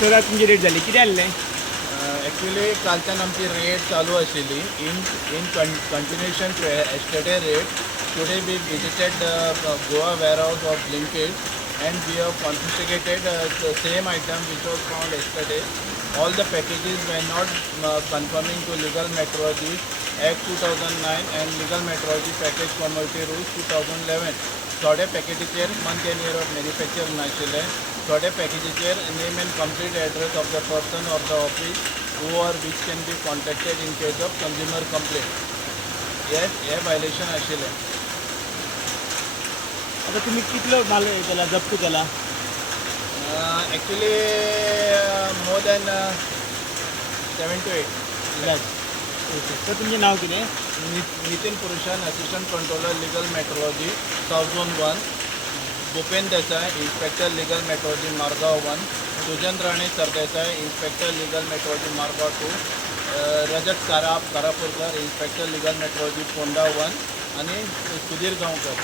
Sir आज तुमची rate झाली किती आलेलं आहे? ॲक्च्युली कालच्यान आमची रेट चालू आशिल्ली in continuation to yesterday rate. Today we visited the Goa warehouse of Blinkit and we have confiscated the same item which was found yesterday. All the packages were not conforming to legal metrology Act 2009 and legal metrology package conformity rules 2011. थोडे पॅकेजीचेर month and year of manufacture नाशिल्ले, थोडे पॅकेजीचेर name and complete address of the person or the office who or which can be contacted in case of consumer complaint. हे violation आशिल्लें. आता तुम्ही कितलो माल केला जप्त केला? Actually more than 7 to 8 okay. तर तुमचे नाव कितें? Nitin Purushan, assistant controller legal metrology south zone 1. Bhupen Desai, inspector legal metrology Margao 1. Sujan Rane Sardesai, inspector legal metrology Margao 2. Rajat Karapurkar, inspector legal metrology Ponda 1. आणि सुधीर गांवकर.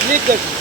क्लिक कर.